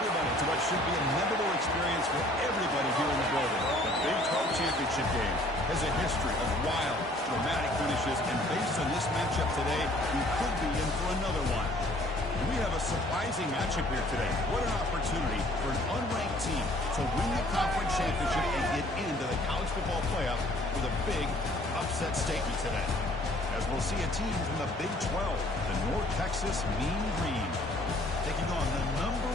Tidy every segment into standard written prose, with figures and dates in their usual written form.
everybody to what should be a memorable experience for everybody here in the building. The Big 12 Championship game has a history of wild, dramatic finishes, and based on this matchup today, we could be in for another one. We have a surprising matchup here today. What an opportunity for an unranked team to win the conference championship and get into the college football playoff with a big upset statement today. As we'll see a team from the Big 12, the North Texas Mean Green, taking on the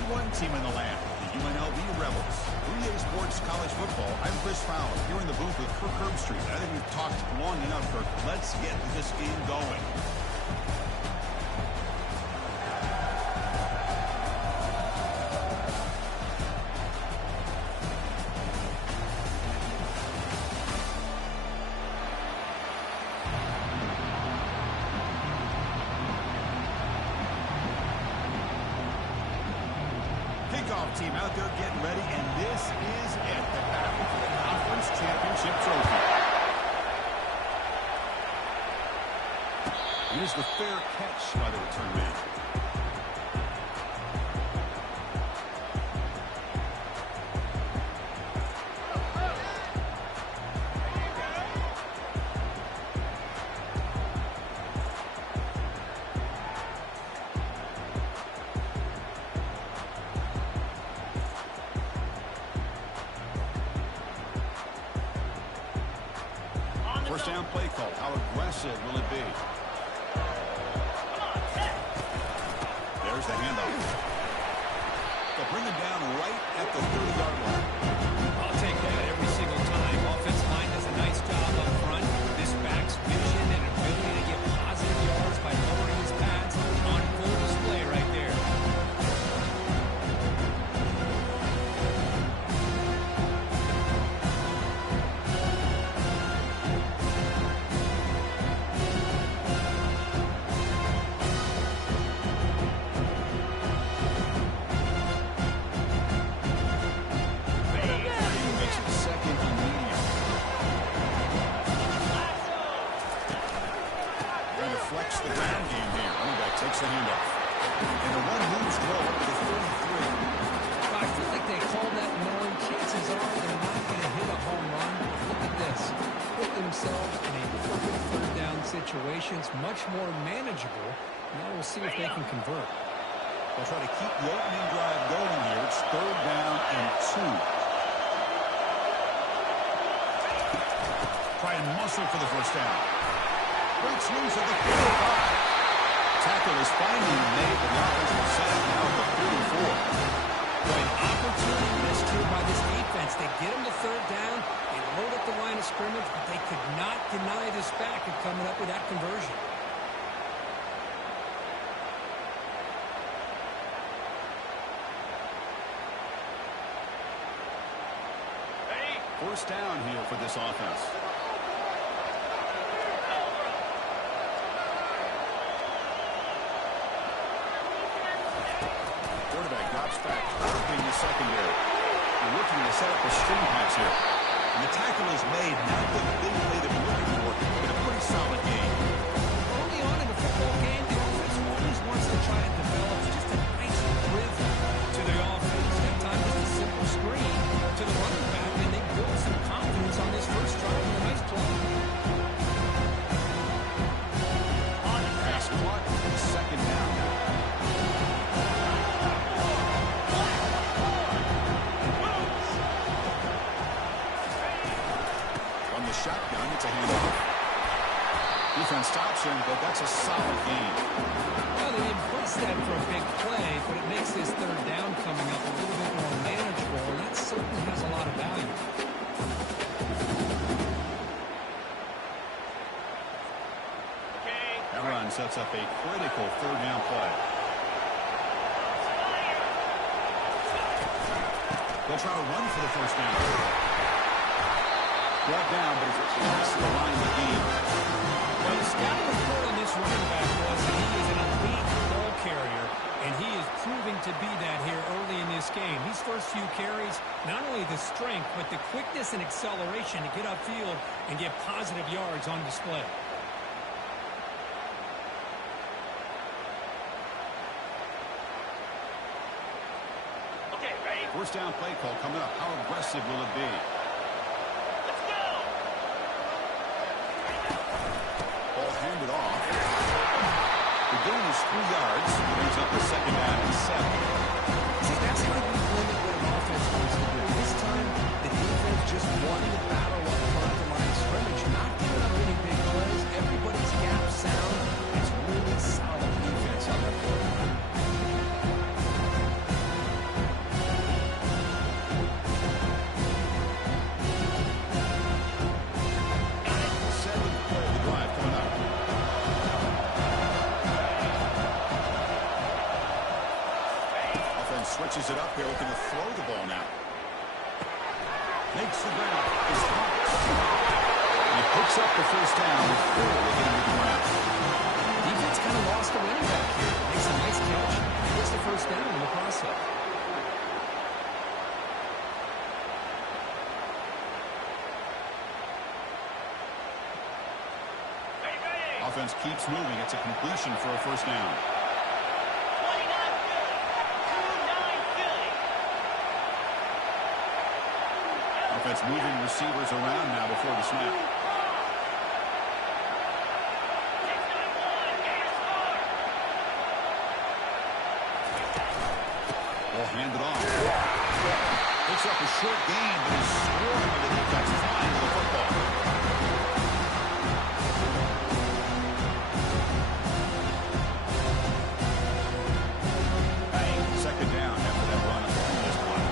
#1 team in the land, the UNLV Rebels. 3A Sports College Football, I'm Chris Fowler, here in the booth with Kirk Herbstreit. I think we've talked long enough, Kirk. Let's get this game going. Team out there getting ready, and this is it, the battle for the conference championship trophy. It is the fair catch by the return man. First down play call. How aggressive will it be? There's the handoff. They'll bring him down right at the 30-yard line. I'll take that every single time. Offensive line does a nice job up front. This back's vision and ability to get positive yards by lowering his pads on full display right there. Takes the handoff. And the one moves well up to the 33. I feel like they called that knowing chances are they're not going to hit a home run. Look at this. Put themselves in a perfect third down situation. It's much more manageable. Now we'll see if they can convert. They'll try to keep the opening drive going here. It's 3rd down and 2. Try and muscle for the first down. Breaks loose at the 45. Tackle is finally made, but the offense will set it now at the 34. An opportunity missed here by this defense. They get him to 3rd down. They load up the line of scrimmage, but they could not deny this back of coming up with that conversion. First down here for this offense. Quarterback drops back, targeting the secondary. They're looking to set up a string pass here. And the tackle is made. Not the big play they've been looking for, but a pretty solid game. Early on in the football game, the offense always wants to try and develop just a nice rhythm to the offense. That time just a simple screen to the running back, and they build some confidence on this first drive with a nice play. Pass clock, 2nd down. Shotgun, it's a handoff. Defense stops him, but that's a solid gain. Well, they didn't press that for a big play, but it makes this 3rd down coming up a little bit more manageable, and that certainly has a lot of value. That run sets up a critical 3rd down play. They'll try to run for the first down. Brought down, but he's across the line of the game. Well, the scouting report on this running back was that he is an elite ball carrier, and he is proving to be that here early in this game. These first few carries, not only the strength, but the quickness and acceleration to get upfield and get positive yards on display. First down play call coming up. How aggressive will it be? Let's go. Ball handed off. The gain is 3 yards. Brings up the second down and 7. See, that's how you limit what an offense wants to do. This time, the defense just won the battle up front of the line of scrimmage. Not giving up any big plays. Everybody's gap sound. It's really solid defense on that field. Switches it up here, looking to throw the ball now. Makes the grab. Is he picks up the first down before they get him to the ground. Defense kind of lost the running back here. Makes a nice catch. Gets the first down in the process. Offense keeps moving. It's a completion for a first down. Offense moving receivers around now before the snap. Ball handed off. Picks up a short gain, but is scored by the defensive line with the football. Second down after that run up the previous play.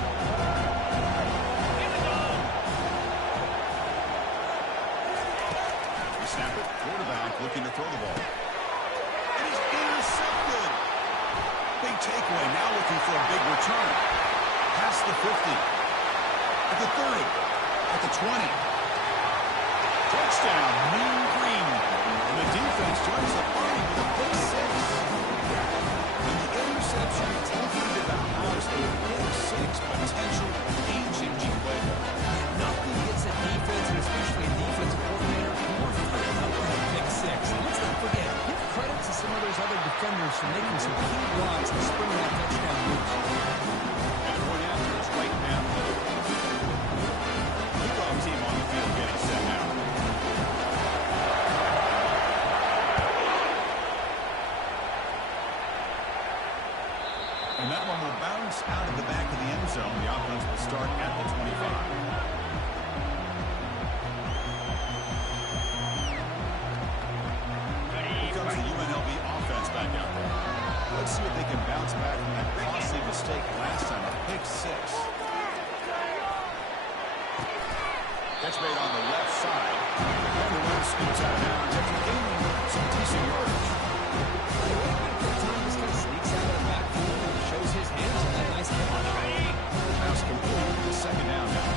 Snap it. Quarterback looking to throw the ball. And he's intercepted. Big takeaway. Now looking for a big return. Past the 50. At the 30. At the 20. Touchdown. Mean Green. And the defense joins the party with a pick 6. And the interception talking about hours a pick 6 potential game-changing play. Nothing gets a defense, and especially a defensive coordinator, more fired up than a pick 6. And let's not forget, give credit to some of those other defenders for making some key blocks and springing that touchdown loose. And the point after is right down the middle. Kickoff team on the field getting set now. And that one will bounce out of the back of the end zone. The offense will start at the 25. The UNLV offense back out there. Let's see if they can bounce back from that costly mistake last time, a pick 6. Catch made on the left side. And the runner scoots out of bounds after gaining some decent yardage. This guy sneaks out of the backfield and shows his hands on that nice catch. Pass complete. The second down now.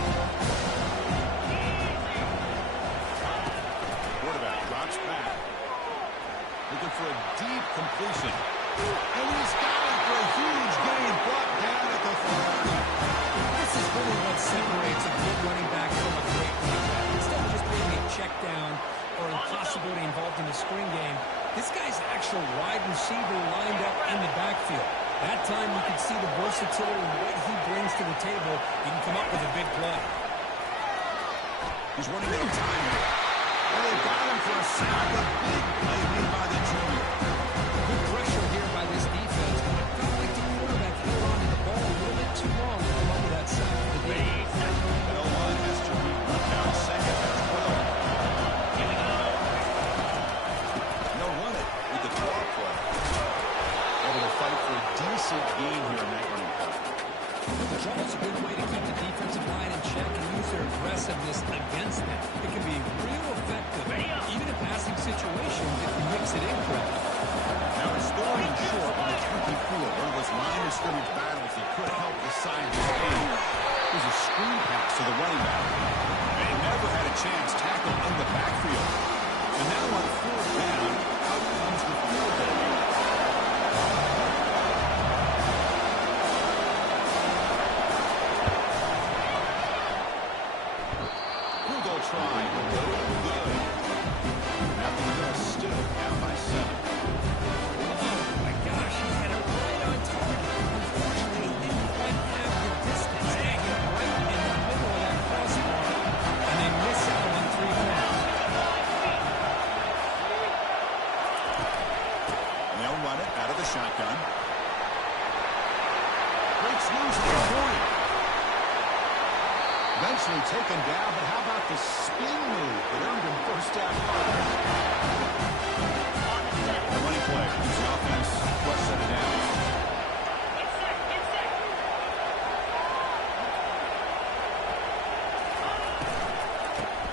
Quarterback drops back. Looking for a deep completion. And he's got it for a huge gain. Brought down at the 40. This is really what separates a good running back from a great running back. Instead of just being a check down or a possibility involved in a screen game, this guy's actual wide receiver lined up in the backfield. That time you can see the versatility and what he brings to the table. He can come up with a big play. He's running out of time here. And they got him for a sack. A big play made by the junior. Good pressure here by this defense. But I felt like the quarterback held on to the ball a little bit too long to come up with that sack for the game. The line has to be down second at 12. They'll run it with the draw play. Able to fight for a decent gain here in that running play. The draw is a good way to keep the defensive line in check and use their aggressiveness against them. It can be real effective, even in passing situations if you mix it in correctly. Now it's third and short on the 24. One of those line of scrimmage battles that could help decide this game. There's a screen pass to the running back. They never had a chance tackled in the backfield. And now on fourth down, out comes the field goal unit. Field goal try. No good. Now the Eagles still down by 7. Oh my gosh, he had it right on target. Unfortunately, he didn't quite have the distance. the shotgun. Breaks loose at the 40. Eventually taken down, but how about the spin move that earned him first down yards? The running play keeps the offense fresh set of downs.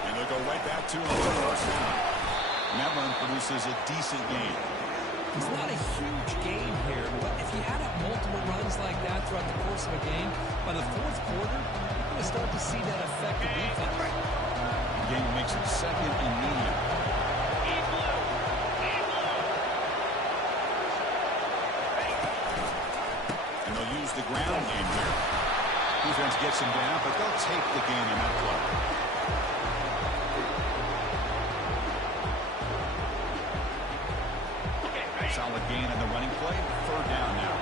And they'll go right back to him for first down. And that run produces a decent gain. It's not a huge gain here, but if you add up multiple runs like that throughout the course of a game, by the fourth quarter, you're going to start to see that affect the defense. The game makes it second and medium. And they'll use the ground game here. Defense gets him down, but they'll take the gain in that play. Solid gain in the running play. Third down now.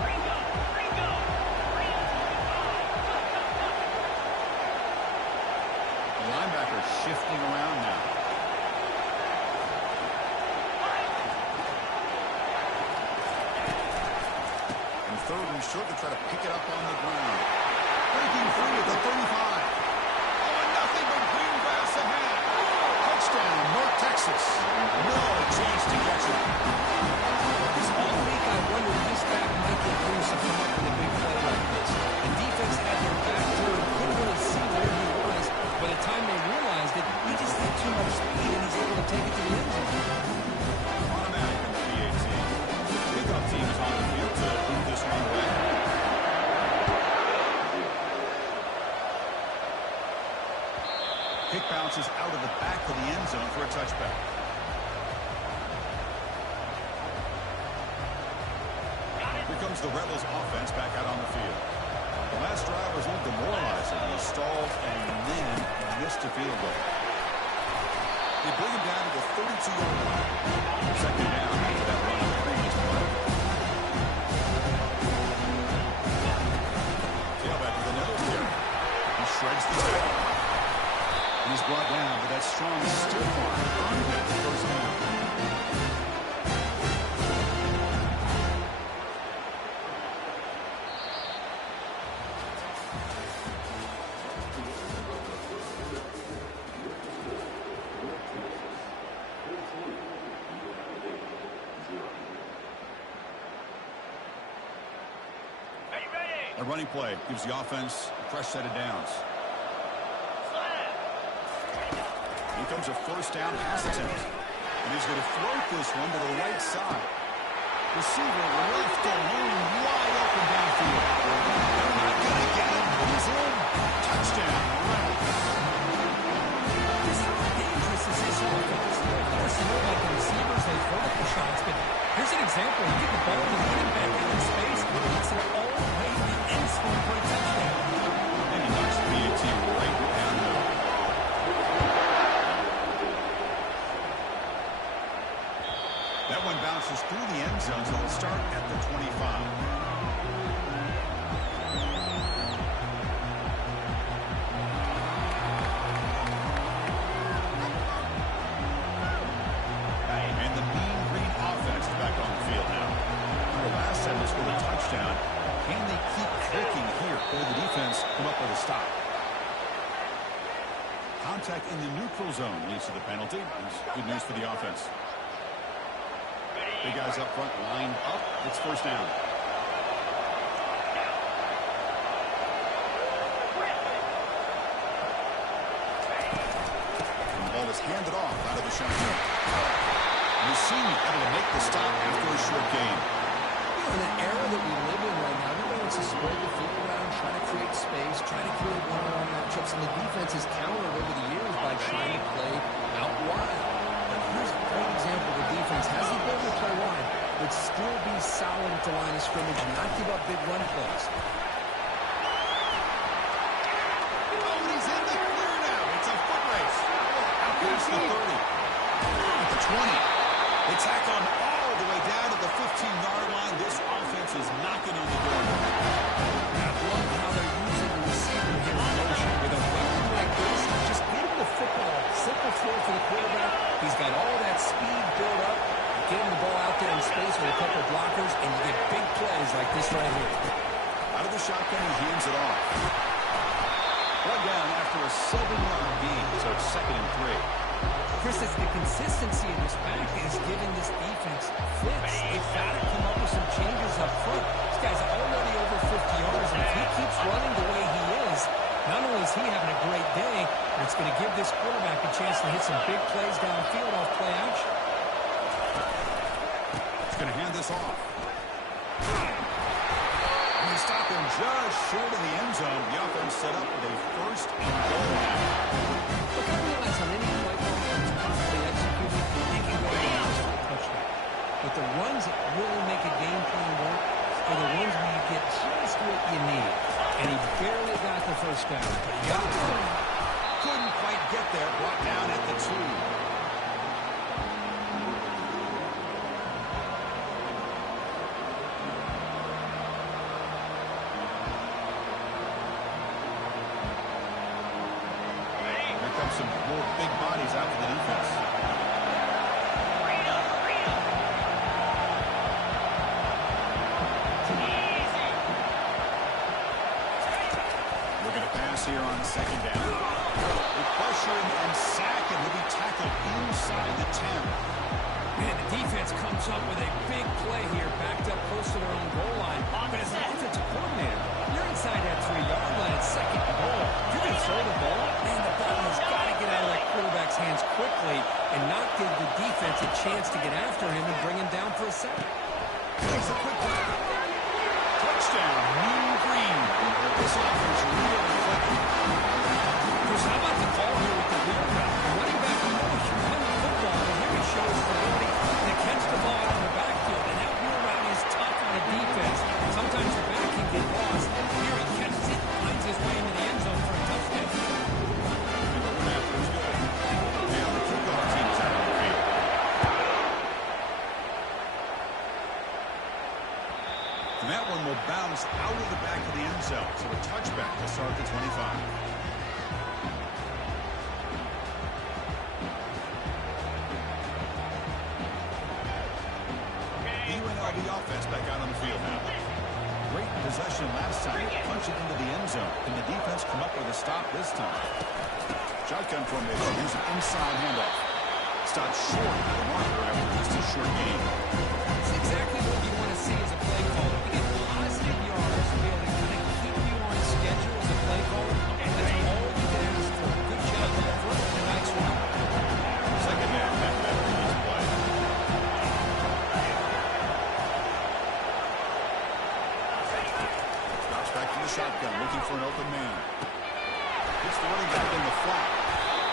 The linebacker shifting around now. And third and short to try to pick it up on the ground. Breaking free at the 35. Oh, and nothing but green grass ahead. Touchdown, North Texas. No chance to catch it. All week, I wondered if this back might get loose and come up with a big play like this. The defense had their back to him, couldn't really see where he was. By the time they realized it, he just had too much speed, and he's able to take it to the end zone. Automatic in the PAT. Pickup team is on the field to move this one away. Kick bounces out of the back of the end zone for a touchback. Here comes the Rebels offense back out on the field. The last drive was a little demoralizing. He stalled and then missed a field goal. They bring him down to the 32-yard line. Second down after that run on the previous play. Tailback with the nose here. He shreds the tackle. And he's brought down, but that strong stiff arm earned him the first down. A running play gives the offense a fresh set of downs. Here comes a first down pass attempt. And he's going to float this one to the right side. Receiver left alone, wide open downfield. They're not going to get him. He's in. Touchdown, Rebels. How dangerous is this offense? Of course, you know about the receivers, those vertical shots, but here's an example. You get the ball to the running back in space, it's an all-way to the end zone for a touchdown. And he knocks the PAT right down the middle. That one bounces through the end zone, so it'll start at the 25. And the Mean Green offense is back on the field now. The last time they scored a touchdown. Can they keep clicking here, or the defense come up with a stop? Contact in the neutral zone leads to the penalty. It's good news for the offense. Big guys up front lined up. It's first down. And the ball is handed off out of the shotgun. Mussini able to make the stop after a short gain. In the era that we live in right now, everybody wants to spread the field around, try to create space, try to create one-on-one matchups, and the defense has countered over the years by trying to play out wide. But here's a great example. The defense has the ability to play wide, but still be solid at the line of scrimmage and not give up big run plays. Oh, he's in the clear now. It's a foot race. Out past the 30. At the 20. They tack on all the way down to the 15-yard line. This offense is knocking on the door. I love how they're using the receiver here in motion. With a weapon like this, just get him the football. Simple throw for the quarterback. He's got all that speed built up. Get him the ball out there and space with a couple blockers, and you get big plays like this right here. Out of the shotgun, he hands it off. One down after a 7-yard gain, so it's 2nd and 3. Chris, it's the consistency of this back is giving this defense fits. They've got to come up with some changes up front. This guy's already over 50 yards, and if he keeps running the way he is, not only is he having a great day, but it's going to give this quarterback a chance to hit some big plays downfield off play action. He's going to hand this off. And they stop him just short of the end zone. The offense set up with a 1st and goal. Look, I realize on any play call that's properly executed, they can go down for a touchdown. But the ones that really make a game plan work are the ones where you get just what you need. And he barely got the 1st down, but he got it. Couldn't quite get there. Brought down at the 2. Some more big bodies out to the defense. We're going to pass here on 2nd down. They pressure him and sack, and he'll be tackled inside the 10. Man, the defense comes up with a big play here, backed up close to their own goal line. But as an offensive coordinator, you're inside that 3-yard line at 2nd and goal. If you're going to throw the ball, man, the ball has got to get out of that quarterback's hands quickly and not give the defense a chance to get after him and bring him down for a sack. Takes a quick one. Touchdown, Mean Green. This offense really clicking. Chris, how about the call here with the wheel route? The running back knows you run the football, and here he shows his ability to catch the ball out of the backfield. And that wheel route is tough on a defense. Sometimes the back can get lost. Here he catches it, finds his way into the end zone for a touchdown. And that one will bounce out of the back of the end zone. So a touchback to start the 25. The UNLV offense back out on the field now. Great possession last time. Punch it into the end zone. Can the defense come up with a stop this time? Shotgun formation. Here's an inside handoff. Stopped short of the marker after just a short gain. It's exactly what you want to see as a play caller. You get positive yards to be able to kind of keep you on schedule as a play caller. And that's all you can ask for. Good job up front and a nice run. 2nd half after that previous play. Drops back to the shotgun, looking for an open man. Gets the running back in the flat.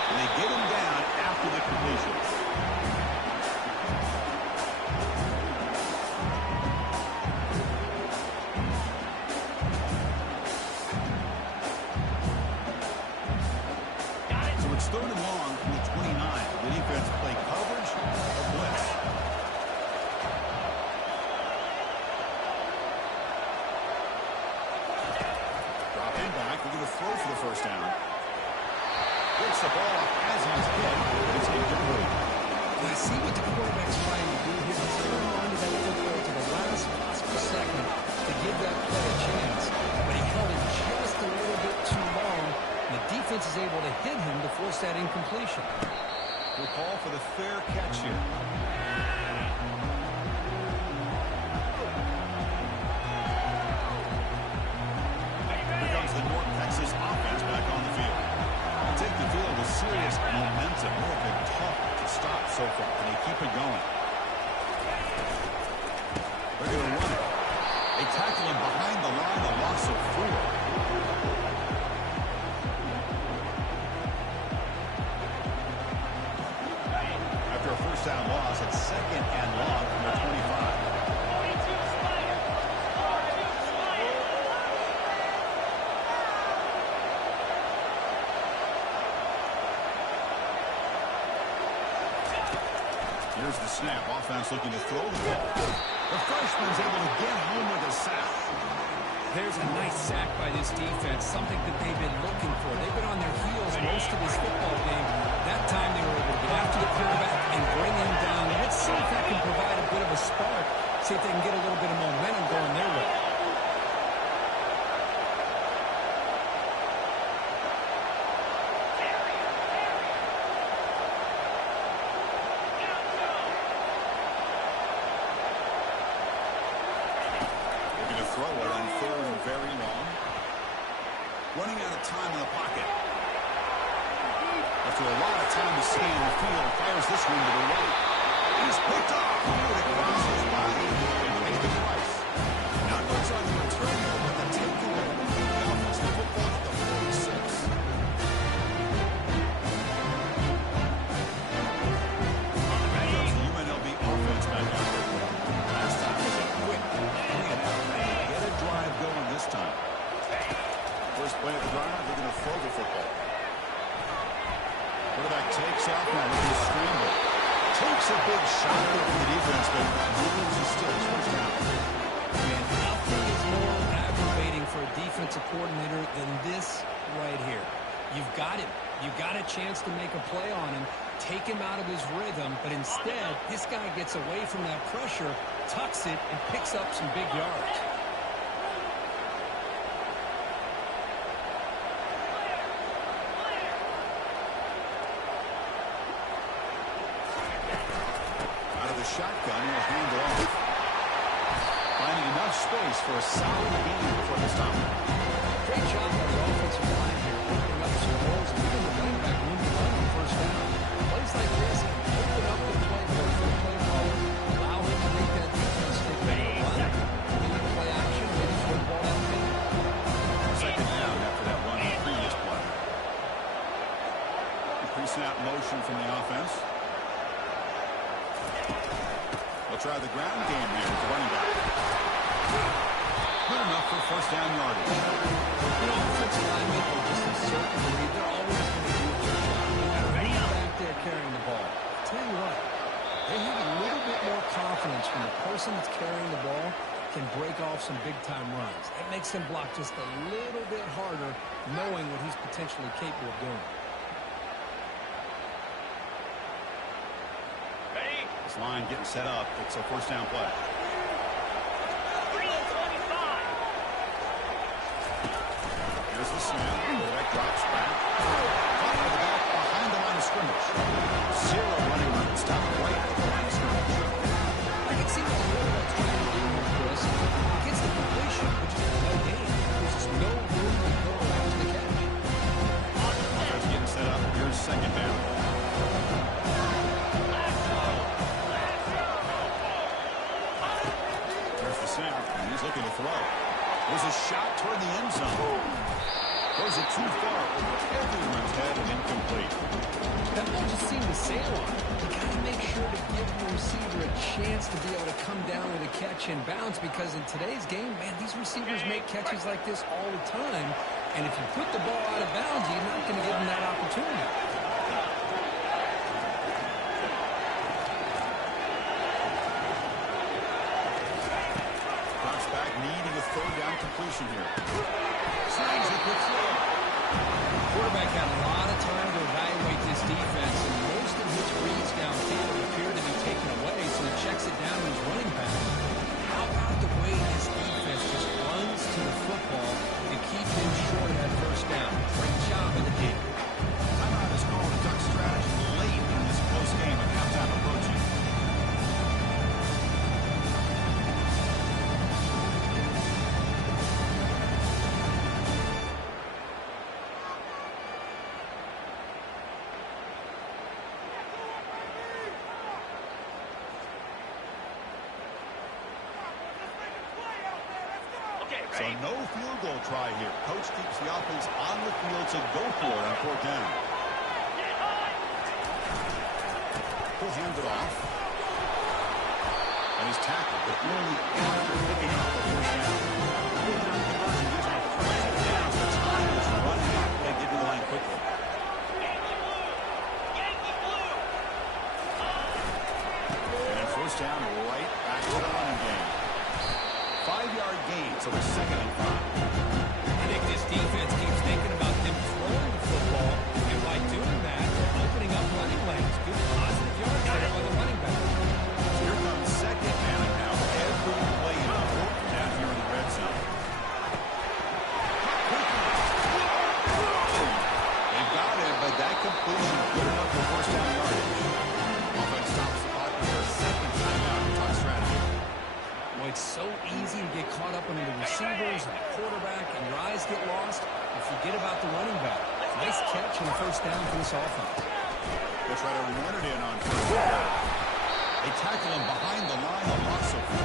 And they get him down after the completions. So it's 3rd and long from the 29. The defense play coverage or blitz. Dropping back, we're going to throw for the 1st down. Gets the ball off as he's hit, but it's incomplete. I see what the quarterback's trying to do here. He's holding on to that football to the last possible second to give that play a chance. But he held it just a little bit too long. And the defense is able to hit him to force that incompletion. We'll call for the fair catch here. Here comes the North Texas offense back on the field. Take the field with serious momentum. They have been tough to stop so far. Can they keep it going? They're going to run it. They tackle him behind the line, a loss of 4. After a 1st down loss, it's 2nd and long from the 25. Here's the snap. Offense looking to throw the ball. The freshman's able to get home with a sack. There's a nice sack by this defense, something that they've been looking for. They've been on their heels most of this football game. That time they were able to get after the quarterback and bring him down. Let's see if that can provide a bit of a spark see if they can get a little bit of momentum going their way. Throw it on third and very long. Running out of time in the pocket. After a lot of time to scan the field, fires this one to the right. He's picked off. It crosses his body and paid the price. Now goes on the return there with the takeaway. The offensive football at the 46. Comes the UNLV offense back out. Last time was a quick 3-and-out. Get a drive going this time. First play of the drive, they're going to throw the football. Quarterback takes off now with his scramble. Takes a big shot there from the defense, but loses still. First down. Man, nothing is more aggravating for a defensive coordinator than this right here. You've got him. You've got a chance to make a play on him, take him out of his rhythm, but instead, this guy gets away from that pressure, tucks it, and picks up some big yards. Shotgun will hand it off. Finding enough space for a solid gain before the stop. Great job on the offensive line here, opening up some holes and giving the running back room to run on first down. Plays like this open up the play for a full play caller. Allow him to make that defense take the run. Maybe play action, maybe throw the ball downfield. Second down after that run in the previous play. Pre-snap motion from the offense. They'll try the ground game here with the running back. Good enough for first down yardage. You know, offensive linemen are just a certain breed. They're always going to do a good job. No matter who's back there carrying the ball. I'll tell you what, they have a little bit more confidence when the person that's carrying the ball can break off some big-time runs. It makes them block just a little bit harder, knowing what he's potentially capable of doing. This line getting set up. It's a first down play. 3 and 25. Here's the snap. Quarterback drops back. Caught by the back behind the line of scrimmage. Zero running room. Stop right at the line of scrimmage. I can see what the quarterback's trying to do here, Chris. He gets the completion, which is no gain. There's just no room to go around to the catch. Offense getting set up. Here's second down. And he's looking to throw. There's a shot toward the end zone. Throws it too far over everyone's head and incomplete. That ball just seemed to sail on him. You got to make sure to give the receiver a chance to be able to come down with a catch and bounce, because in today's game, man, these receivers make catches like this all the time. And if you put the ball out of bounds, you're not going to give them that opportunity. Needing a third down completion here. Signs it with throw. Quarterback had a lot of time to evaluate this defense, and most of his reads downfield appear to be taken away, so he checks it down to his running back. How about the way this defense just runs to the football and keep him short of that first down? Great job of the team. Timeout is called a duck strategy late in this close game with halftime approaching. So no field goal try here. Coach keeps the offense on the field to go for it on fourth down. He'll hand it off. And he's tackled, but only after picking up the first down. Fourth down conversion gives him a first down. So time is running out. They get to the line quickly. And first down right back to the running game. 5-yard gain, so they're second and 5. I think this defense keeps thinking about them throwing the football, and by doing that, they're opening up running lanes. Good positive yards there by the running back. Here comes second down, and now receivers and the quarterback, and your eyes get lost, you forget about the running back. Nice catch and a first down for this offense. They'll try to run it in on first down. They tackle him behind the line, a loss of 4.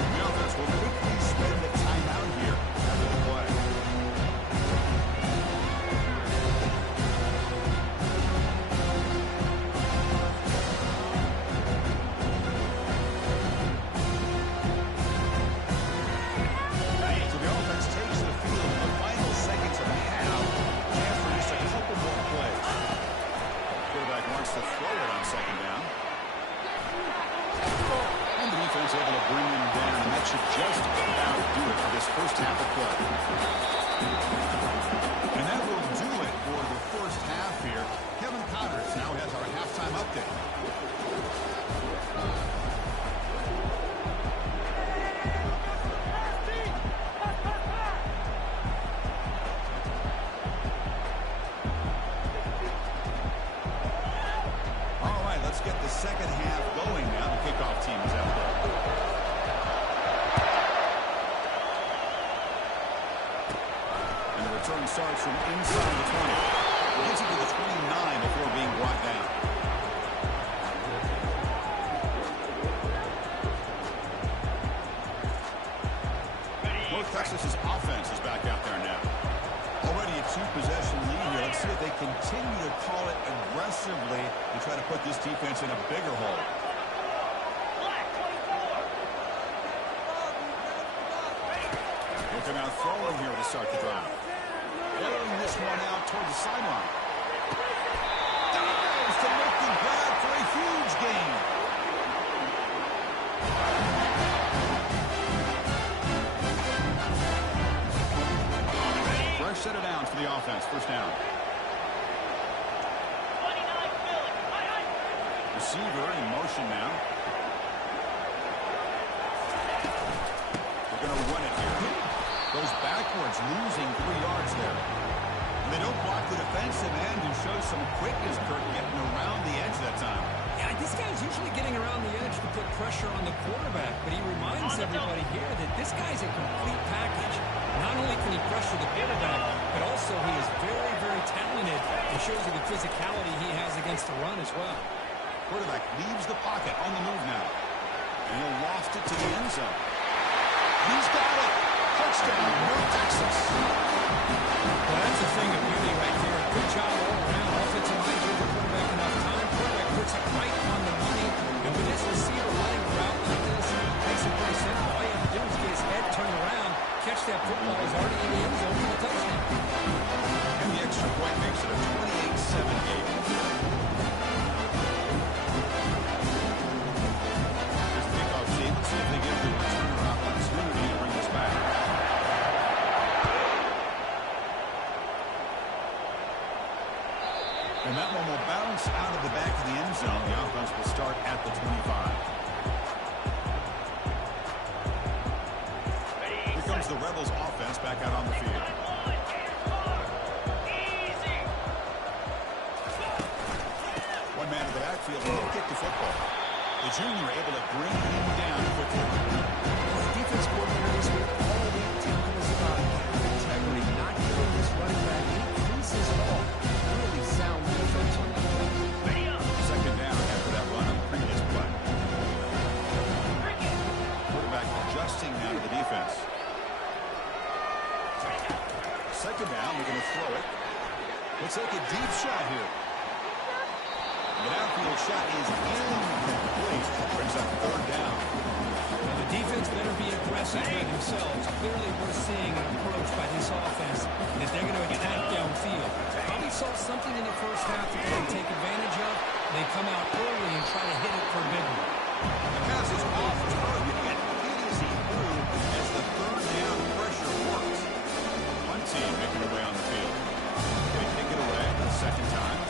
The offense will quickly spend the timeout here after the play. So the offense takes the field in the final seconds of the half. Chance for just a couple more plays. Quarterback wants to throw it on second down. And the defense able to bring him down, and that should just about do it for this first half of play. And that will do it for the first half here. Kevin Connors now has our halftime update. All right, let's get the second half going now. The kickoff team is out there. And the return starts from inside the 20. Gets it to the 29 before being brought down. North Texas's offense is back out there now. Already a 2-possession lead here. Let's see if they continue to call it aggressively and try to put this defense in a bigger hole. Looking out throwing here to start the drive. Airing this one out toward the sideline. Dives to make the grab for a huge gain. Fresh set of downs for the offense. First down. Receiver in motion now. They're going to run it here. Goes backwards, losing 3 yards there. They don't block the defensive end and show some quickness, Kirk, getting around the edge that time. Yeah, this guy's usually getting around the edge to put pressure on the quarterback, but he reminds everybody here that this guy's a complete package. Not only can he pressure the quarterback, but also he is very, very talented and shows you the physicality he has against the run as well. Quarterback leaves the pocket on the move now. And he'll loft it to the end zone. He's got it. Touchdown, North Texas. Well, that's a thing of beauty right there. Good job all around. Offensive line gives the quarterback enough time. Quarterback puts it right on the money. And with his receiver running a route like this, makes it pretty simple. All you have to do is get his head turned around, catch that football. He's already in the end zone for the touchdown. And the extra point makes it a 28-7 game. Here's the kickoff team. Let's see if they give the returner opportunity to bring this back. And that one will bounce out of the back of the end zone. The offense will start at the 25. Here comes the Rebels offense back out on the field. One man in the backfield, and he'll kick the football. The junior able to bring him down quickly. The defense coordinator this week all week telling us about integrity, not giving this running back any creases at all. Really sound defense on that play. Second down after that run on the previous play. Quarterback adjusting now to the defense. Second down, we're going to throw it. Let's take a deep shot here. The downfield shot is incomplete. Brings up third down. Well, the defense better be aggressive by themselves. Clearly, we're seeing an approach by this offense that they're going to attack downfield. Probably saw something in the first half that they can take advantage of. They come out early and try to hit it for a big one. The pass is off target and easy through as the third down pressure works. One team making their way on the field. Going to kick it away for the second time.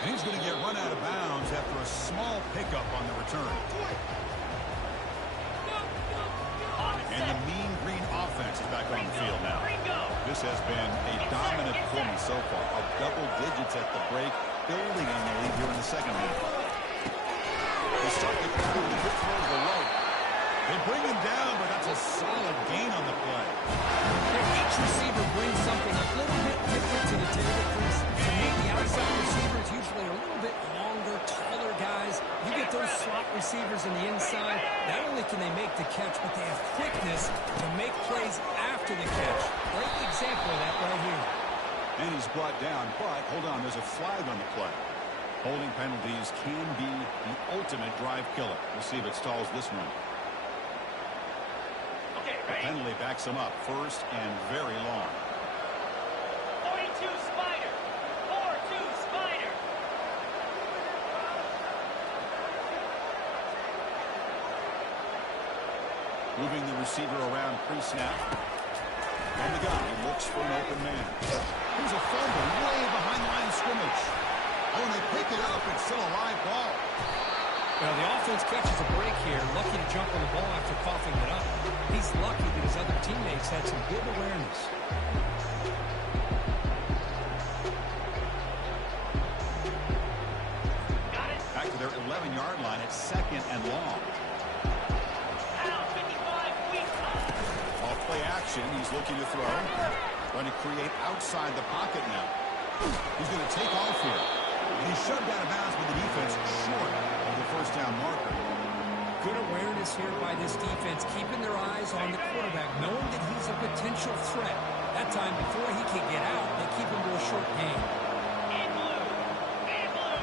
And he's going to get run out of bounds after a small pickup on the return. And the Mean Green offense is back on the field now. This has been a dominant performance so far. Up double digits at the break, building on the lead here in the second half. They start the play with a good throw to the right. They bring him down, but that's a solid gain on the play. Each receiver brings something a little bit different to the table, Chris. To me, the outside receivers usually are a little bit longer, taller guys. You get those slot receivers on the inside, not only can they make the catch, but they have quickness to make plays after the catch. Great example of that right here. And he's brought down, but hold on, there's a flag on the play. Holding penalties can be the ultimate drive killer. We'll see if it stalls this one. The penalty backs him up first and very long. 42 Spider. 4-2 Spider. Moving the receiver around pre-snap. On the gun, he looks for an open man. Here's a fumble way behind the line of scrimmage. Oh, and they pick it up. It's still a live ball. Well, the offense catches a break here, lucky to jump on the ball after coughing it up. He's lucky that his other teammates had some good awareness. Back to their 11-yard line at second and long. Now 55 weak. Off play action, he's looking to throw. Going to create outside the pocket now. He's going to take off here. And he's shoved out of bounds with the defense short of the first down marker. Good awareness here by this defense, keeping their eyes on the quarterback, knowing that he's a potential threat. That time, before he can get out, they keep him to a short gain. In blue. In blue.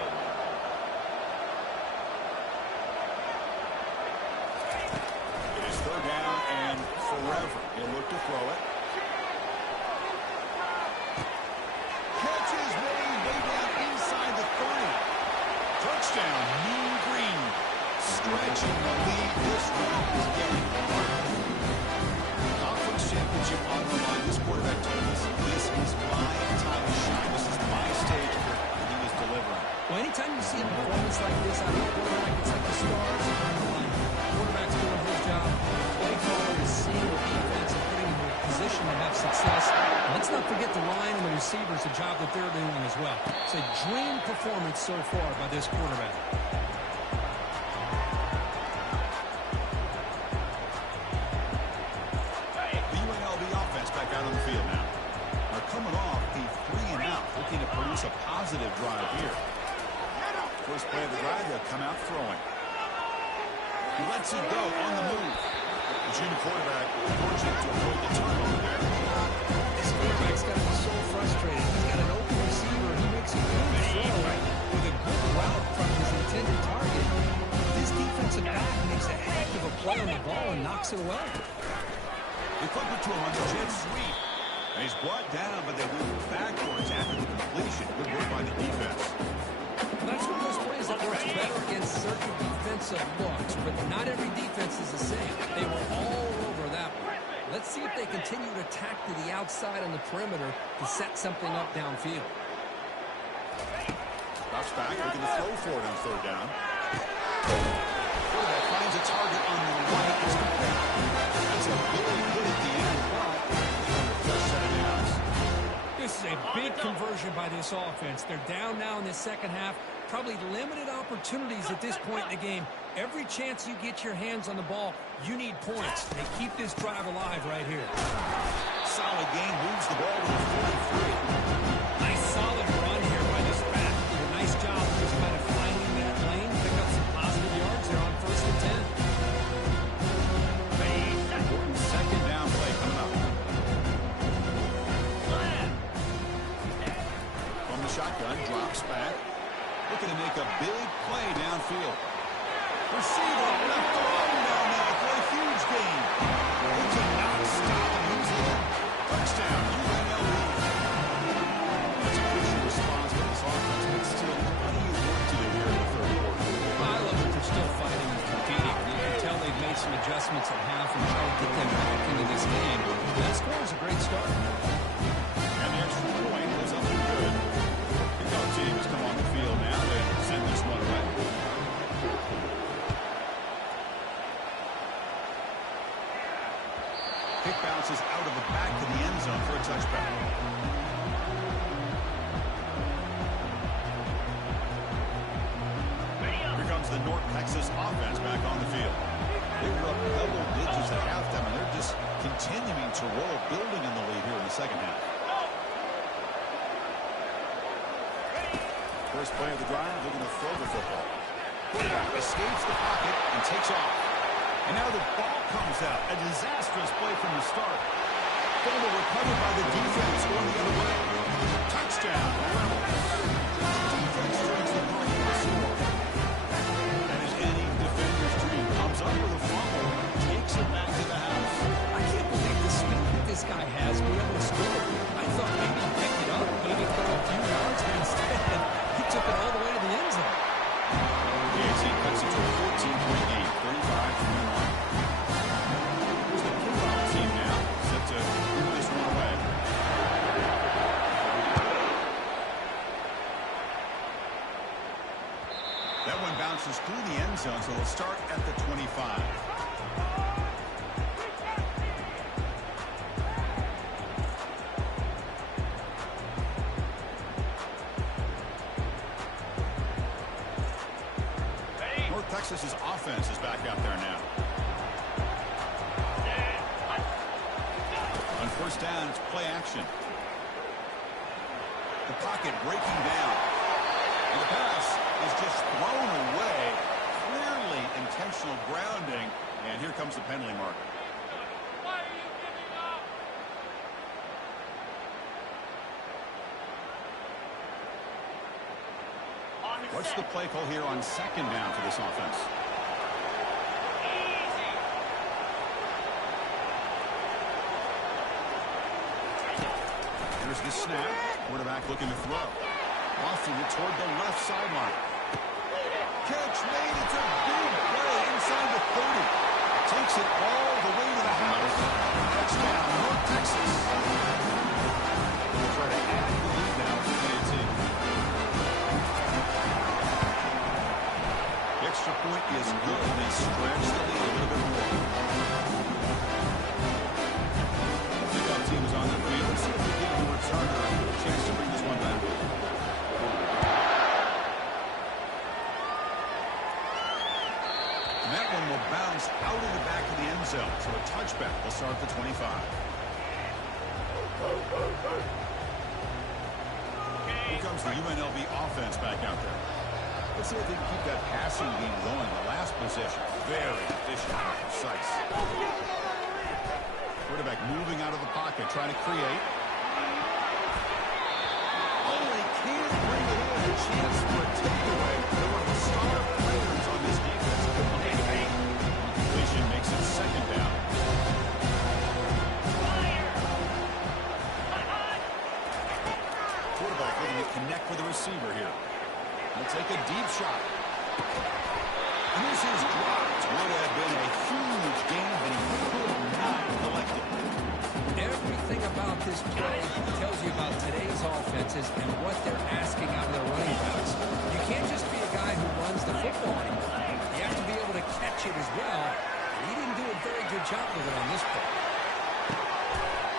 It is third down and forever. He'll look to throw it. Catch is made way down inside the 30. Touchdown, Mean Green. Stretching the lead. This one is getting hard. Conference championship on the line. This quarterback told us, this is my time to shine. This is my stage here, and he is delivering. Well, anytime you see a performance like this out of a quarterback, it's like the stars are aligning. Quarterback's doing his job. Play caller is seeing the defense and putting him in a position to have success. And let's not forget the line and the receivers, the job that they're doing as well. It's a dream performance so far by this quarterback. The UNLV offense back out on the field now. They're coming off a 3-and-out, looking to produce a positive drive here. First play of the drive, they'll come out throwing. He lets it go on the move. The junior quarterback fortunate to avoid the turnover there. This quarterback's got to be so frustrated. He's got an open receiver. He makes a good throw with a good route from his intended target. This defensive back makes a heck of a play on the ball and knocks it away. They flip it to him on the jet sweep. And he's brought down, but they move backwards after the completion. Good work by the defense. That's one of those plays that works better against certain defensive looks, but not every defense is the same. They were all over that one. Let's see if they continue to tack to the outside on the perimeter to set something up downfield. Drops back, looking to throw for it on third down. Quarterback finds a target on the right. That's a big hit at the end, but first set of downs. This is a big conversion by this offense. They're down now in the second half. Probably limited opportunities at this point in the game. Every chance you get your hands on the ball, you need points. They keep this drive alive right here. Solid game, moves the ball to the 43. Nice solid run here by this back. Did a nice job of just kind of finding that lane, pick up some positive yards there on first and 10. Important second down play coming up. From the shotgun, drops back. Looking to make a big play downfield. Receiver left alone down there for a huge gain. They cannot stop him. He's in. Touchdown, UNLV. That's a crucial response by this offense, but still plenty of work to do here in the third quarter. I love that they're still fighting and competing. You can tell they've made some adjustments at half and try to get them back into this game. That score is a great start. And the extra point was up and good. Kickoff team has come on the field now to send this one away. Kick bounces out of the back to the end zone for a touchback. Here comes the North North Texas offense back on the field. They were up double digits at halftime, and they're just continuing to roll, building in the lead here in the second half. First play of the drive, looking to throw the football. Quarterback escapes the pocket and takes off. And now the ball comes out. A disastrous play from the start. Fumble recovered by the defense going the other way. Touchdown, Rebels. Defense turns the ball into a score. That is any defender's dream. Comes up with a fumble, takes it back to the house. I can't believe the speed that this guy has to be able to score. I thought maybe he picked it up, maybe throw a few yards, but instead he took it all the way to the end zone. The AZ cuts it to a 14-point game, 35-21. Here's the kickoff team now, set to move this one away. That one bounces through the end zone, so they'll start at the 25. North Texas's offense is back out there now. On first down, it's play action. The pocket breaking down. And the pass is just thrown away. Clearly intentional grounding. And here comes the penalty mark. Why are you giving up? On the What's set. the play call here on second down for this offense? Easy. Here's the snap. Quarterback looking to throw. Lofting it toward the left sideline. Catch made. It's a big play inside the 30. Takes it all the way to the house. Touchdown, North Texas. They'll try to add the lead now for the AT. The extra point is good. They stretch the lead a little bit more. The kickoff team is on the field. Let's see if we give the returner a chance to bring this one back. And that one will bounce out of the back of the end zone. So a touchback will start at the 25. Here comes the UNLV offense back out there. Let's see if they can keep that passing game going. The last possession, very efficient and precise. Quarterback moving out of the pocket, trying to create. Oh, they can't bring it in. A chance for a takeaway. They're one of the star players on this defense. Completion makes it second down. Quarterback looking to connect with the receiver here. He'll take a deep shot. And this is dropped. Would have been a huge gain, but he could not collect it. Everything about this play tells you about today's offenses and what they're asking out of their running backs. You can't just be a guy who runs the football anymore. You have to be able to catch it as well. And he didn't do a very good job with it on this play.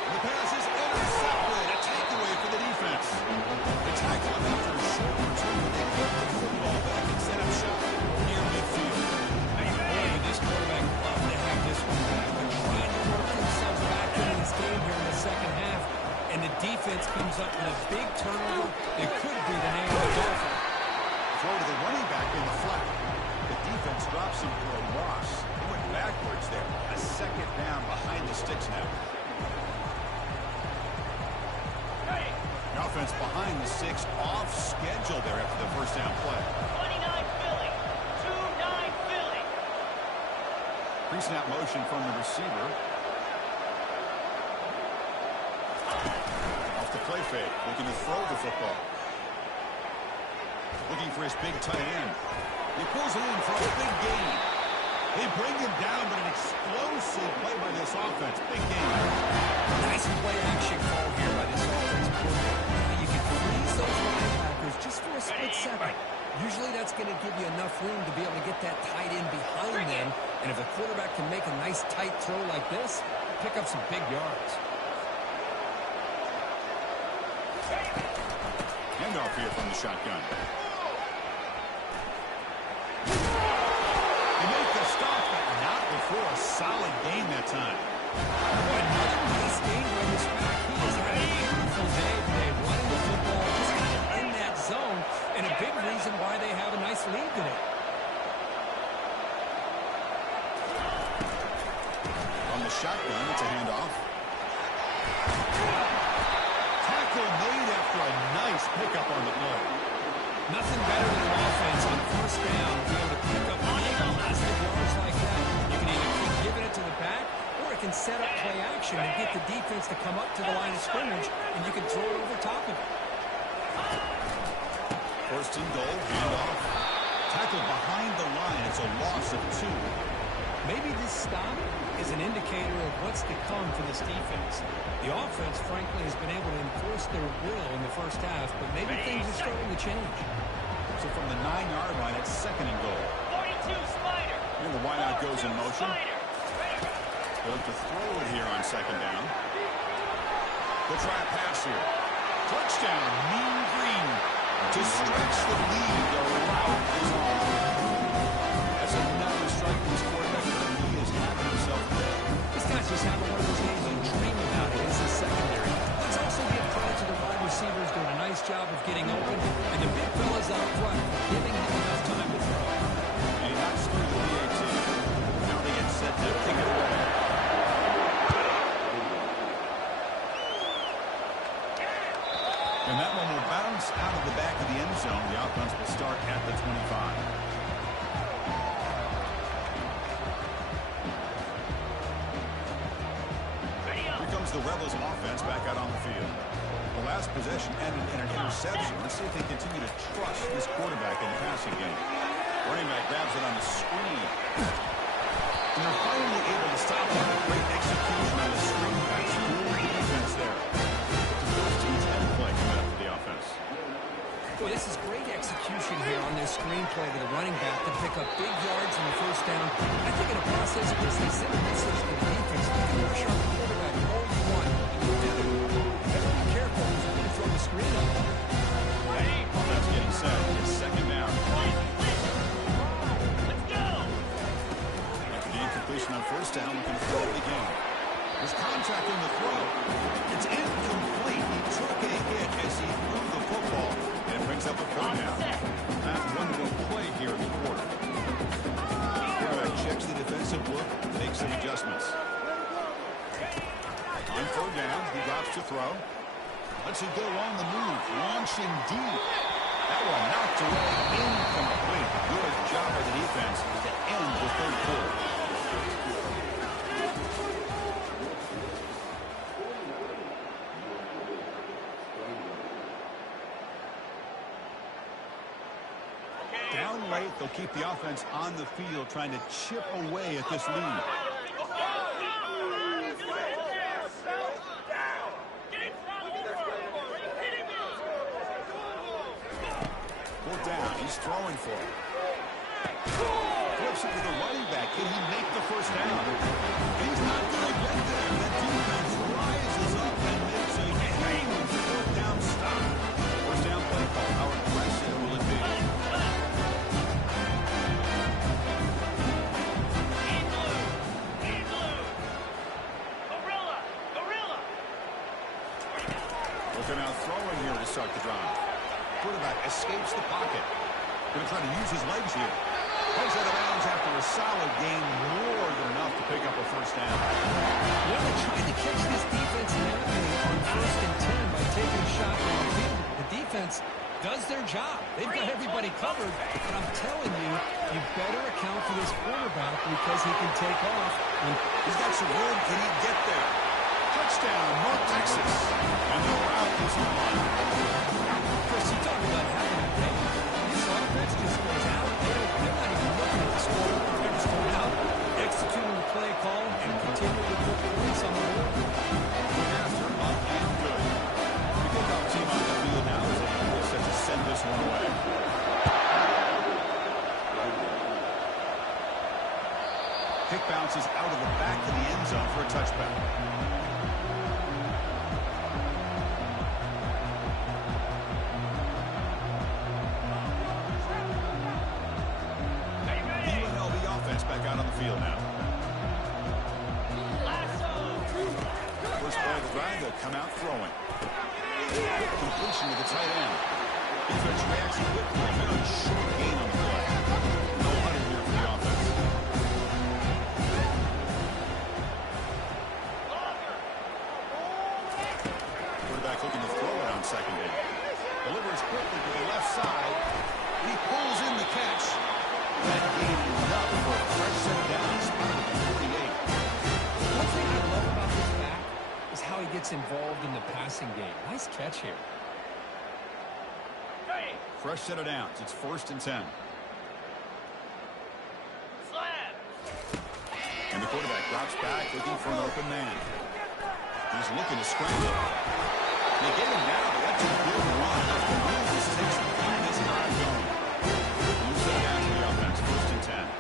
The pass is intercepted. A takeaway for the defense. The tackle him after a short return, but they put the football back and set up shop near midfield. Boy, would this quarterback love to have this one back. They're trying to work themselves back into this game here in the second half. And the defense comes up with a big turnover. It could be the name of the Dolphin. Throw to the running back in the flat. The defense drops him for a loss. They went backwards there. A second down behind the sticks now. The offense behind the six, off schedule there after the first down play. 29 Philly. 2-9 Philly. Pre-snap motion from the receiver. Off the play fake, looking to throw the football. Looking for his big tight end. He pulls it in for a big gain. They bring him down, but an explosive play by this offense. Big gain. Nice play action call here by this offensive coordinator. You can freeze those linebackers just for a split second. Usually that's going to give you enough room to be able to get that tight end behind them. And if the quarterback can make a nice tight throw like this, pick up some big yards. Handoff here from the shotgun. for a solid gain that time. Another nice game by this back. He has had a beautiful day today, running the football, just kind of in that zone, and a big reason why they have a nice lead today. On the shotgun, it's a handoff. Tackle made after a nice pickup on the play. Nothing better than an offense on first down to be able to pick up big elastic yards like that. You can either keep giving it to the back, or it can set up play action and get the defense to come up to the line of scrimmage, and you can throw it over top of it. First and goal, handoff. Tackle behind the line. It's a loss of 2. Maybe this stop is an indicator of what's to come for this defense. The offense, frankly, has been able to enforce their will in the first half, but maybe things are starting to change. So from the 9-yard line, it's second and goal. 42 Spider. And the wideout goes in motion. They'll look to throw it here on second down. They'll try a pass here. Touchdown, Mean Green. To stretch the lead, the route is on. That's another strike from his quarterback. He is having himself a day. This guy's just having one of those games you dream about against the secondary. Let's also give credit to the wide receivers doing a nice job of getting open, and the big fellas out front giving him enough time to throw. And he knocks through the PAT. Now they get set to kick it away. And that one will bounce out of the back of the end zone. The offense will start at the 25. Here comes the Rebels offense back out on the field. The last possession ended in an interception. Let's see if they continue to trust this quarterback in the passing game. Running back grabs it on the screen. And they're finally able to stop him. Great execution on the screen pass. Cool defense there. It's a first and 10 play coming up for the offense. Boy, this is great execution here on this screenplay to the running back to pick up big yards in the first down. I think in a process of this, they send a message to the defense. You can rush on the quarterback all you want, and you do. You better be careful because you're going to throw the screen up. That's getting set. It's second down. Let's go. After the incompletion on first down, looking to throw it again. There's contact in the throw. It's incomplete. He took a hit as he threw the football, and it brings up a third down. Not one more play here in the quarter. Quarterback checks the defensive look, makes some adjustments. On third down, he drops to throw. Lets it go on the move, launching deep. That one knocked away, incomplete. Good job by the defense to end the third quarter. Down late, they'll keep the offense on the field, trying to chip away at this lead. Fourth down, he's throwing for it. Flips it to the running back. Can he make the first down? He's not going to get there. The defense rises up and makes a huge fourth down stop. First down play call. How aggressive will it be? Looking out throwing here to start the drive. Quarterback escapes the pocket. Going to try to use his legs here. Pulls out of bounds after a solid gain, more than enough to pick up a first down. Well, they tried to catch this defense napping on first and 10 by taking a shot downfield. The defense does their job. They've got everybody covered, but I'm telling you, you better account for this quarterback because he can take off. He's got some room. Can he get there? Touchdown, North Texas. And the route is on. Chris, you talk about having a day. This offense just goes out. They're not even looking at the score. They're just going out, executing the play call, and continuing to put points on the board. Master up and good. The kickoff team on the field now is set to send this one away. Kick bounces out of the back of the end zone for a touchback. UNLV offense back out on the field now. try to come out throwing. Quick completion to the tight end. Defense reacts quickly. A very short gain on the play. No hunting here for the offense. Quarterback looking to throw it on second base. Delivers quickly to the left side. He pulls in the catch. That gain enough for a fresh set down. Spotted at 48. One thing I love about this back is how he gets involved in the passing game. Nice catch here. Fresh set of downs. It's 1st and 10. Slam. And the quarterback drops back looking for an open man. He's looking to scramble. They get him down, but that's a good run. The Blues takes the lead in this drive going. Blues set down to the offense. 1st and 10.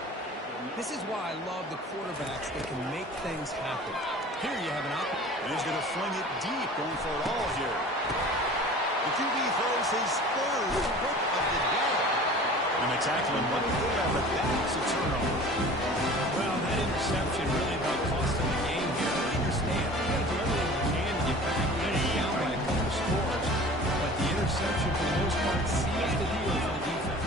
This is why I love the quarterbacks that can make things happen. Here you have an opportunity. And he's going to fling it deep, going for it all here. The QB throws his third pick of the day. And the tackling wasn't there, but that's a turnover. Well, that interception really about cost him the game here. I understand. You got to do everything you can to get back in and down by a couple of scores. But the interception, for the most part, seals the deal for the defense.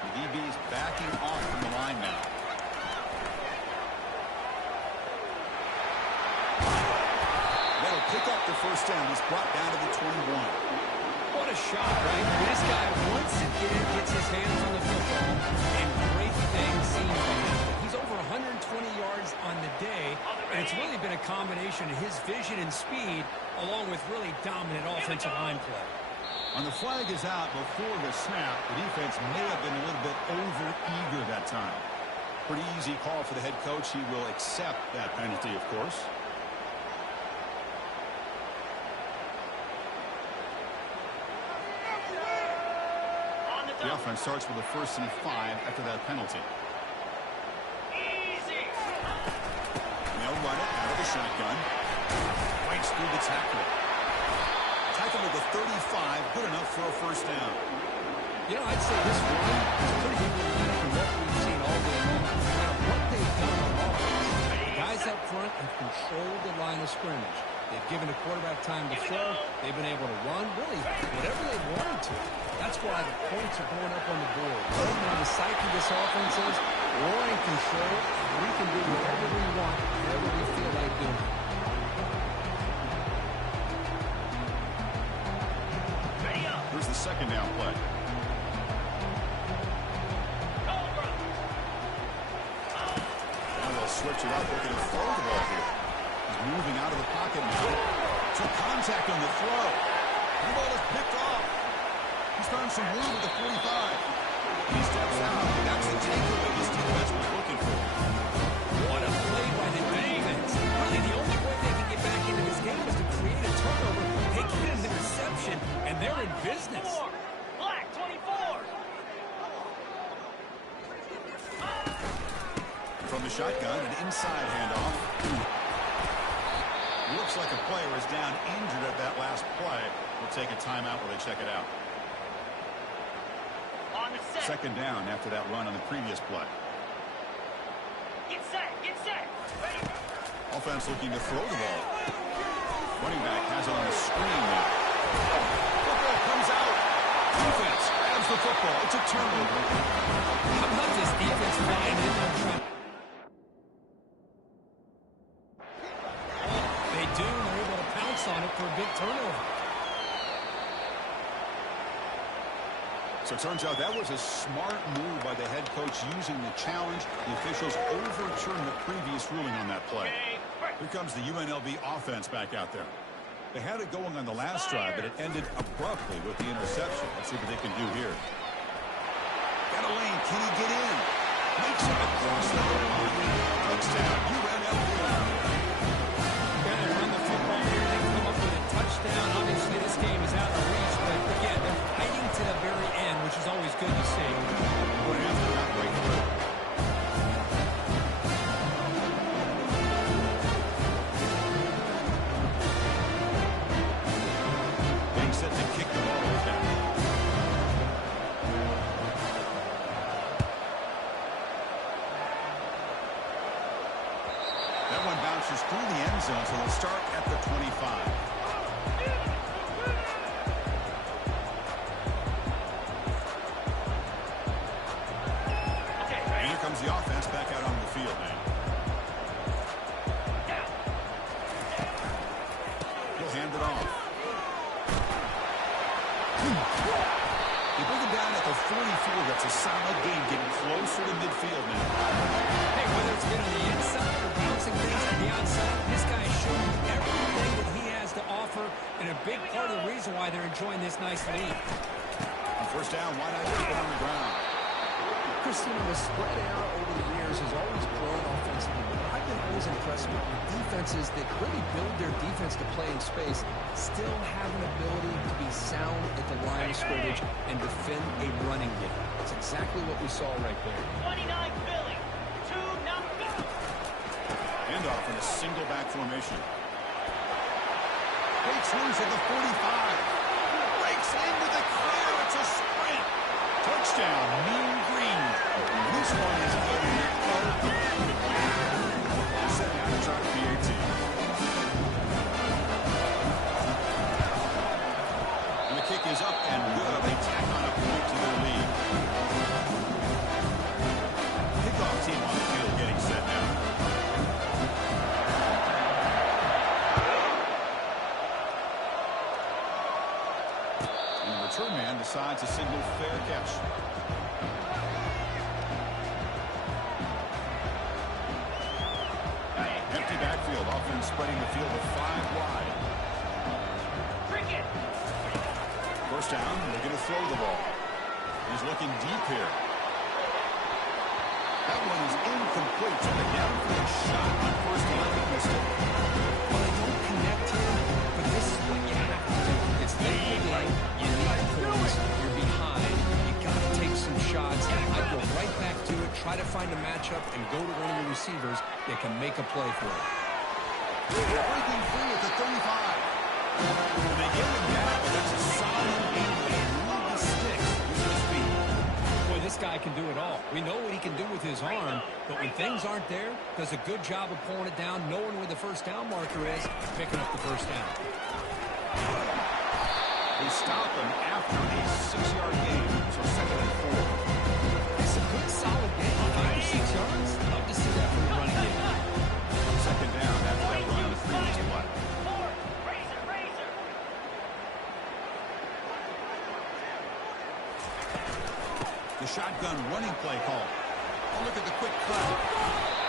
The DB's backing off from the line now. That'll pick up the first down. He's brought down to the 21. What a shot, right? This guy, once again, gets his hands on the football, and great things seem to happen. He's over 120 yards on the day, and it's really been a combination of his vision and speed, along with really dominant offensive line play. On the flag is out before the snap. The defense may have been a little bit over-eager that time. Pretty easy call for the head coach. He will accept that penalty, of course. The offense starts with a 1st and 5 after that penalty. Easy. They'll run it out of the shotgun. Breaks through the tackle. Tackle to the 35, good enough for a first down. You know, I'd say this run is pretty emblematic of what we've seen all day long. No matter what they've done on offense, the guys up front have controlled the line of scrimmage. They've given the quarterback time to throw. They've been able to run, really, whatever they wanted to. That's why the points are going up on the board. I don't know the psyche this offense is. We're in control. We can do whatever we want, whatever we feel like doing. Here's the second down play. Now they'll switch it up, looking to throw the ball here. He's moving out of the pocket now. Took contact on the throw. The ball is picked off. He's found some room at the 45. He steps out. That's the takeaway this defense was looking for. What a play by the defense. Really, the only way they can get back into this game is to create a turnover. They get an interception, and they're in business. Black 24. From the shotgun, an inside handoff. Looks like a player is down injured at that last play. We'll take a timeout while they check it out. On the set. Second down after that run on the previous play. Get set. Get set. Ready. Offense looking to throw the ball. Running back has it on the screen now. Football comes out. Defense grabs the football. It's a turnover. How about this defense flying in there trying? They do, and they're able to pounce on it for a big turnover. So it turns out that was a smart move by the head coach using the challenge. The officials overturned the previous ruling on that play. Here comes the UNLV offense back out there. They had it going on the last drive, but it ended abruptly with the interception. Let's see what they can do here. Got a lane. Can he get in? Makes it across the goal line. Touchdown, UNLV. They're going to run the football here. They come up with a touchdown. Obviously, this game is out of reach, but again, they're fighting to the very end, which is always good to see. What after that breakthrough? Being set to kick the ball back. so they'll start at the 25. And here comes the offense back out on the field now. He'll hand it off. You bring him down at the 44. That's a solid game, getting closer to midfield now. Hey, whether it's been on the inside or bouncing things to the outside, this guy is showing everything that he has to offer, and a big part of the reason why they're enjoying this nice lead. On first down, why not keep it on the ground? Christina, the spread era over the years has always grown offensively, but I've been always impressed with defenses that really build their defense to play in space, still have an ability to be sound at the line of scrimmage and defend a running game. That's exactly what we saw right there. 29 Philly. 2 now go. Handoff in a single back formation. Breaks loose at the 45. Breaks into the clear. It's a sprint. Touchdown, Mean Green. This one is going to set down to try the 18. And the kick is up and good. They tack on a point to their lead. Kickoff team on the field getting set now. And the return man decides to signal fair catch. Empty backfield, offense spreading the field with 5 wide. Cricket. First down, they're going to throw the ball. He's looking deep here. That one is incomplete. So the downfield shot on first down. They missed it. Well, they don't connect here, but this is what you have to do. It's late in the game. You need points. You're behind. You got to take some shots. I'd go right back to it, try to find a matchup, and go to one of the receivers that can make a play for it. Breaking free at the 35. And they get him down, but that's a solid game. They move the sticks using his feet. Boy, this guy can do it all. We know what he can do with his arm, but when things aren't there, does a good job of pulling it down, knowing where the first down marker is, picking up the first down. They stop him after a 6-yard gain, so 2nd and 4. It's a good, solid game. 5 or 6 yards. Love to see that from the running game. 2nd down after that run with 3 minutes to play. Razor, razor. The shotgun running play call. Oh, look at the quick cut.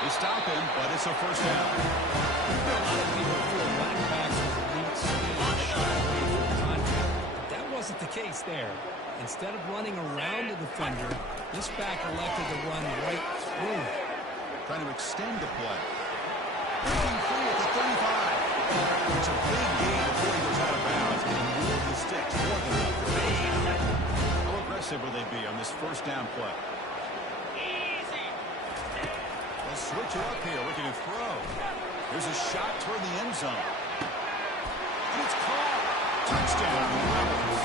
They stop him, but it's a first down. A lot of people feel running backs with elite speed shy away from contact. But that wasn't the case there. Instead of running around the defender, this back elected to run right through. Trying to extend the play. Breaking free at the 35. It's a big gain before he goes out of bounds. And he moved the sticks more than enough for a first down. How aggressive will they be on this first down play? Easy. They'll switch it up here, looking to throw. There's a shot toward the end zone. And it's caught. Touchdown, Rebels.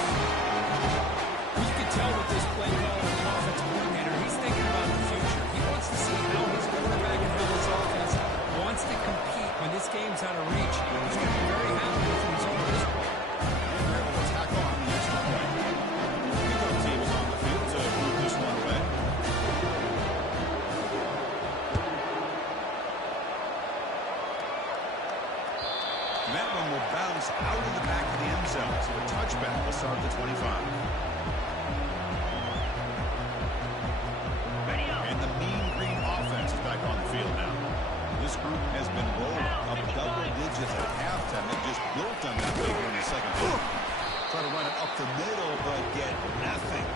You can tell with this play caller and the offensive coordinator, he's thinking about the future. He wants to see how his quarterback and how his offense wants to compete when this game's out of reach. He's going to be very happy with the result of this play. And they're able to tackle on the extra point. The kickoff team is on the field to move this one away. And that one will bounce out of the back of the end zone. So the touchback will start at the 25. And the Mean Green offense is back on the field now. This group has been rolling up double digits at halftime. They just built on that way in the second half. Try to run it up the middle, but get nothing.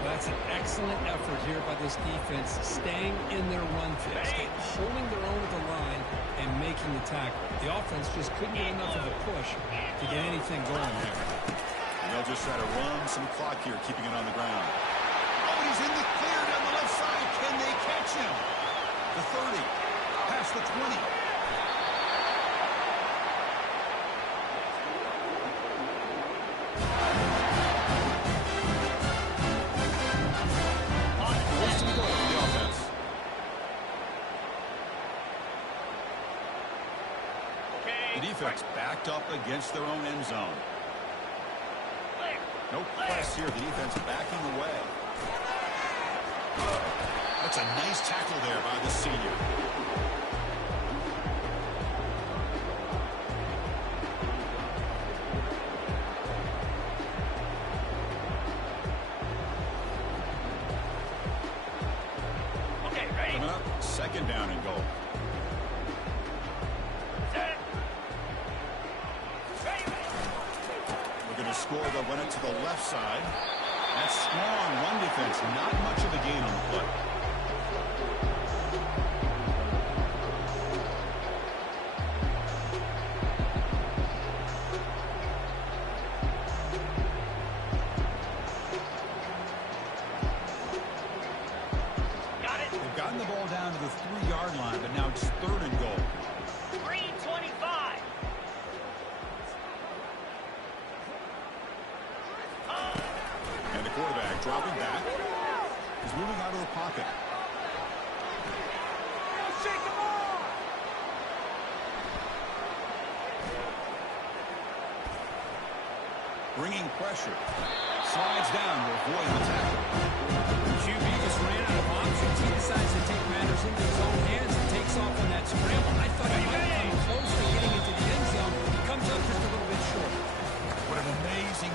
Well, that's an excellent effort here by this defense, staying in their run fix, holding their own at the line and making the tackle. The offense just couldn't get enough of a push to get anything going there. And they'll just try to run some clock here, keeping it on the ground. Oh, he's in the clear down the left side. Can they catch him? The 30, past the 20. First and goal for the offense. Okay, The defense backed up against their own end zone. No press here. The defense backing away. That's a nice tackle there by the senior. Okay, ready? Coming up, second down and goal. Set. Ready, We're going to score. They'll run it to the left side. That's strong run defense. Not much of a gain on the play. got it. They've gotten the ball down to the 3-yard line, but now it's third and goal. 3:25. And the quarterback dropping back. He's moving out of the pocket. Shake them off. Bringing pressure. Slides down to avoid the tackle.